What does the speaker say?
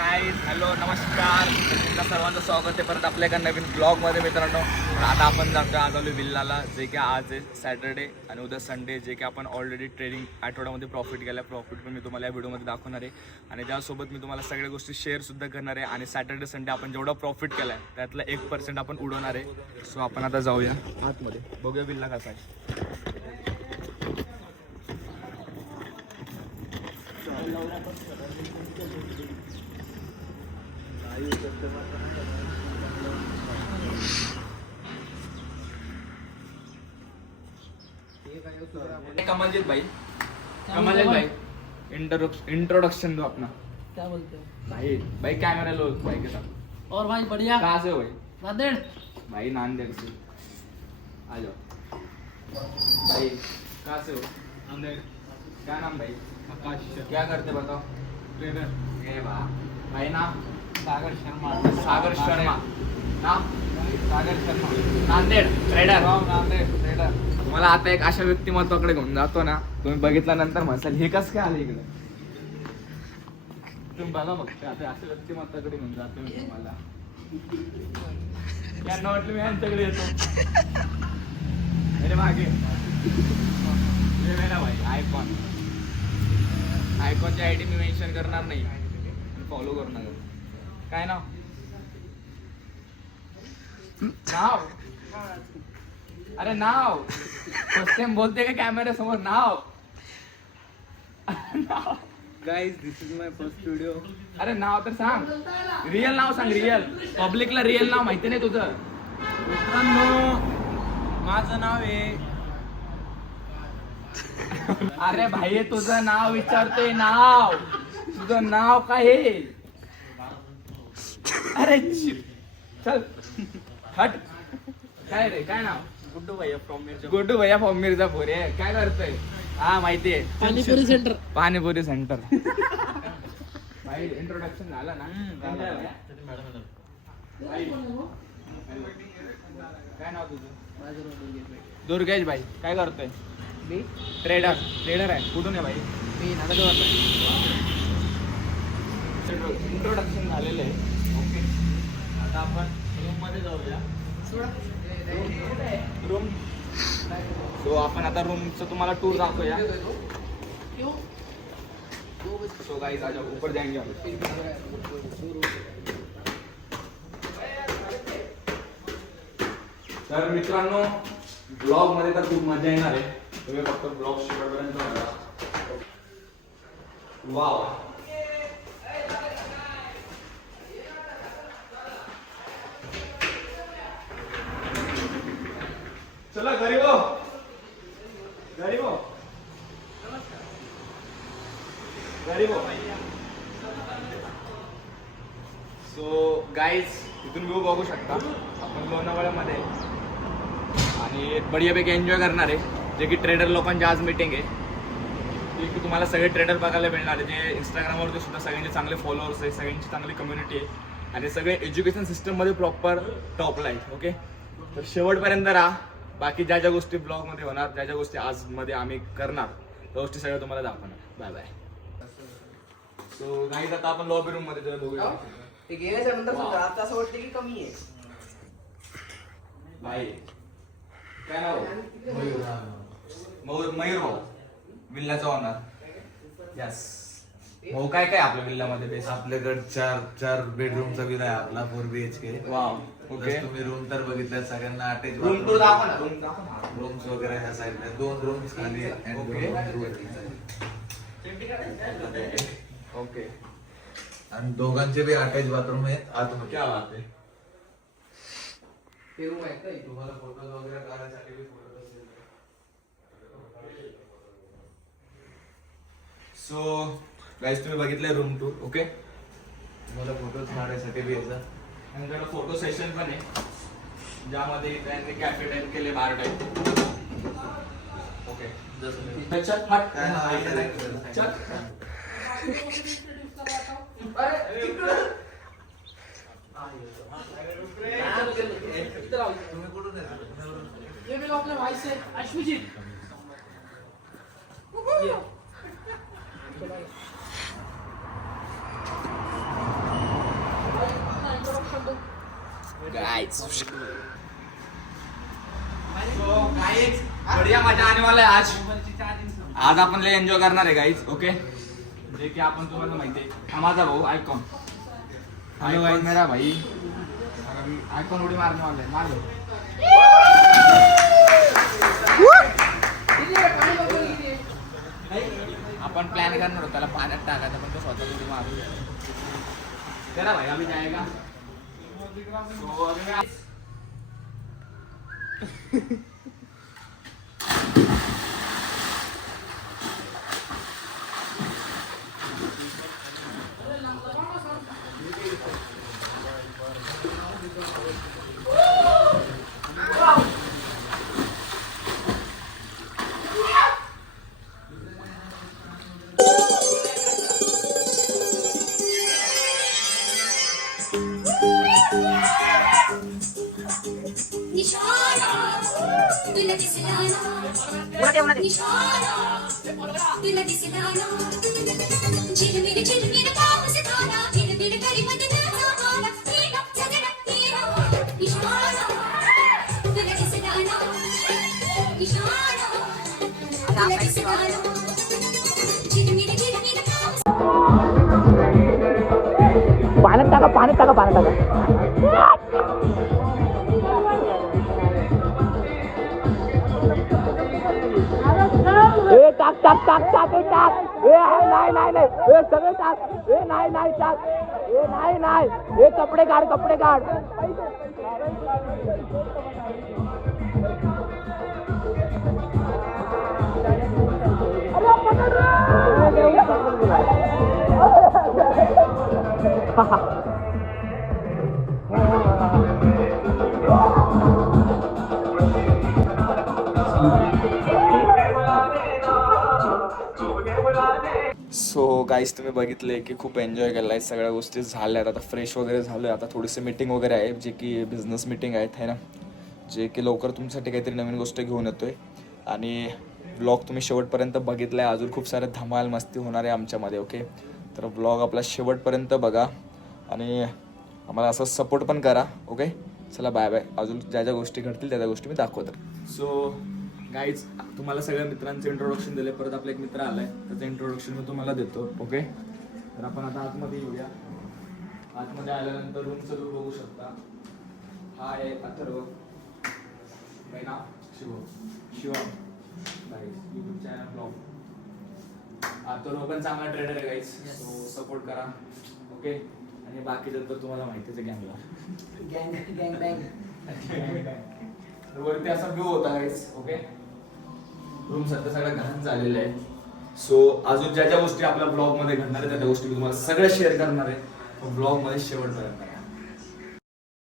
Guys hello नमस्कार, तुमच्या सर्वांचं स्वागत आहे परत आपल्या एका नवीन ब्लॉगमध्ये मित्रांनो. आता आपण जातो आज आलो विल्लाला, जे की आज आहे सॅटर्डे आणि उद्या संडे, जे की आपण ऑलरेडी ट्रेडिंग आठवड्यामध्ये प्रॉफिट केला. प्रॉफिट पण मी तुम्हाला या व्हिडिओमध्ये दाखवणार आहे आणि त्यासोबत मी तुम्हाला सगळ्या गोष्टी शेअरसुद्धा करणार आहे. आणि सॅटर्डे संडे आपण जेवढा प्रॉफिट केला आहे त्यातला 1% आपण उडवणार आहे. सो आपण आता जाऊया आतमध्ये, बघूया विल्ला कसा आहे. कमलजीत भाई, कमलजीत भाई इंट्रोडक्शन दो अपना. क्या बोलते हो भाई भाई कैमरा लो भाई के साथ. और भाई बढ़िया. कहाँ से हो भाई? नांदेड़. भाई नांदेड़ से आ जाओ. भाई कहाँ से हो? नांदेड़. क्या नाम भाई? आकाश. क्या करते बताओ? ट्रेडर. ये वाह भाई. नाम? सागर शर्मा. सागर शर्मा. नाम? सागर शर्मा. नांदेड़ ट्रेडर. नांदेड़ ट्रेडर. तुम्हाला आता एक अशा व्यक्तिमत्वाकडे घेऊन जातो ना, तुम्ही बघितल्यानंतर म्हणाल हे कसं काय आलं इकडे. तुम्ही बघा बघते आता अशा व्यक्तिमत्वाकडे घेऊन जातो मी तुम्हाला. यांना वाटलं मी यांच्याकडे येतो. अरे मागे भाई आयकॉन. आयकॉनची आयडी मी मेन्शन करणार नाही, फॉलो करू नका. काय नाव? नाव? अरे नाव फर्स्ट टाइम बोलते का कॅमेरा समोर? नाव? Guys this is my first video. अरे नाव तर सांग, रिअल नाव सांग. रिअल पब्लिकला रिअल नाव माहिती नाही तुझं. मित्रांनो माझं नाव आहे. अरे भाई तुझं नाव विचारतोय. नाव तुझं नाव काय आहे? अरे चल हट. काय रे, काय नाव? गुड्डू भैया फ्रॉम मिर्जापूर. गुड्डू भैया फ्रॉम मिर्जापूर. काय करतोय? हा माहितीये, पाणीपुरी सेंटर. पाणीपुरी सेंटर. भाई इंट्रोडक्शन झालं ना? काय नाव तुझं? दुर्गेश भाई. काय करतोय? मी ट्रेडर. ट्रेडर आहे. कुठून आहे भाई? मी नांदेडवर. इंट्रोडक्शन झालेलं आहे. ओके, आता आपण रूम मध्ये जाऊया. रूम. सो आपण आता रूमचं तुम्हाला टूर दाखवूया. सो गाइस आ जाओ, ऊपर जाएंगे हम. तर मित्रांनो ब्लॉग मध्ये तर खूप मजा येणार आहे. तुम्ही फक्त ब्लॉग शेवटपर्यंत बघा. वाव. चला गरीबो, गरीबो, गरीबो. सो गाईज इथून व्ह्यू बघू शकता. आपण लोणावळ्यामध्ये आणि एक बढियापैकी एन्जॉय करणार आहे, जे की ट्रेडर लोकांची आज मीटिंग आहे. जे की तुम्हाला सगळे ट्रेडर बघायला मिळणार आहे, जे इंस्टाग्रामवरती सुद्धा सगळ्यांचे चांगले फॉलोअर्स आहे, सगळ्यांची चांगली कम्युनिटी आहे आणि सगळे एज्युकेशन सिस्टममध्ये प्रॉपर टॉपला आहेत. ओके, तर शेवटपर्यंत राहा. बाकी ज्या ज्या गोष्टी ब्लॉगमध्ये होणार, ज्या ज्या गोष्टी आजमध्ये आम्ही करणार, त्या गोष्टी सगळ्या तुम्हाला दाखवणार. Bye bye. सो गाईज आता आपण लॉबी रूम मध्ये बघूया. ते गेल्याच्या नंतर सुद्धा आता असं वाटतं की कमी आहे. भाई काय नाव? मयूर भाऊ, विल्लाचा ओनर. यस भाऊ, काय काय आपल्या विल्लामध्ये बेस? आपल्याकडे चार बेडरूमचा विला आहे आपला 4BHK. वाव. ओके, तुम्ही रूम तर बघितल्या सगळ्यांना अटॅच रूम टूर दाखवा ना. रूम दाखवा ना. रूम्स वगैरे ह्या साईडला 2 रूम्स खाली आणि 2 ओके. रूम्स वरती ओके, आणि दोघांचे बी अटॅच बाथरूम आहेत आतमध्ये. क्या बात आहे. ते रूम आहे का? तुम्हाला फोटोज वगैरे काढण्यासाठी बी फोटो असेल. सो गाईज तुम्ही बघितलंय रूम टूर. ओके, तुम्हाला फोटोज काढण्यासाठी बी यायचा. आणि त्याला फोटो सेशन पण आहे, ज्यामध्ये त्यांनी कॅफे टाईप केले, बार टाईप. ओके, चल हट. काय नाव आहे? चल. तुम्ही कुठून येता? ये मेरे अपने भाई से अश्वजीत. गाइस सो गाइस बढ़िया मजा आने वाला है आज आपण लय एन्जॉय करणार आहे गाइस ओके जे की आपण तुम्हाला माहिती आहे हा माझा भाऊ आयकॉन आयकॉन मेरा भाई आयकॉन उडी मारने वाला है मार लो आपण प्लॅन करणार होतो त्याला पाण्यात टाकायचं पण तो स्वतः उडी मारू चला भाई अभी जाएगा तो अभी मैं तुला दिसलाना झिलमिल पाऊस थाला भिडभिड करी मदनाचा आला तेरा सगळा तेरा इशारा तुला दिसलाना इशारा तुला दिसलाना झिलमिल पाऊस पाण्यात टाका टाक नाही सगळे टाक नाही टाक नाही कपडे काढ सो गाईस तुम्ही बघितले की खूप एन्जॉय केला आहे सगळ्या गोष्टी झाल्यात आता फ्रेश वगैरे झालं आहे आता थोडीशी मीटिंग वगैरे आहे जे की बिझनेस मीटिंग आहेत है ना जे की लवकर तुमच्यासाठी काहीतरी नवीन गोष्ट घेऊन येतो आहे आणि ब्लॉग तुम्ही शेवटपर्यंत बघितला आहे अजून खूप सारे धमाल मस्ती होणार आहे आमच्यामध्ये ओके तर ब्लॉग आपला शेवटपर्यंत बघा आणि आम्हाला असं सपोर्ट पण करा ओके चला बाय बाय अजून ज्या ज्या गोष्टी घडतील त्या गोष्टी मी दाखवतो सो गाईज तुम्हाला सगळ्या मित्रांचं इंट्रोडक्शन दिले परत आपला एक मित्र आलाय त्याचं इंट्रोडक्शन मी तुम्हाला देतो ओके तर आपण आता आतमध्ये येऊया आतमध्ये आल्यानंतर रूमचं व्यू बघू शकता हा आहे अथर्व काय नाव Shivam guys YouTube channel vlog Atharva पण चांगला ट्रेडर आहे गाईज सो सपोर्ट करा ओके आणि बाकीचं तर तुम्हाला माहितीच आहे गँगला वरती असा व्ह्यू होता गाईज ओके रूम सध्या सगळं घाण झालेलं आहे सो अजून ज्या ज्या गोष्टी आपल्या ब्लॉग मध्ये घडणार आहेत त्या गोष्टी मी तुम्हाला सगळ्या शेअर करणार आहे ब्लॉग मध्ये शेवटपर्यंत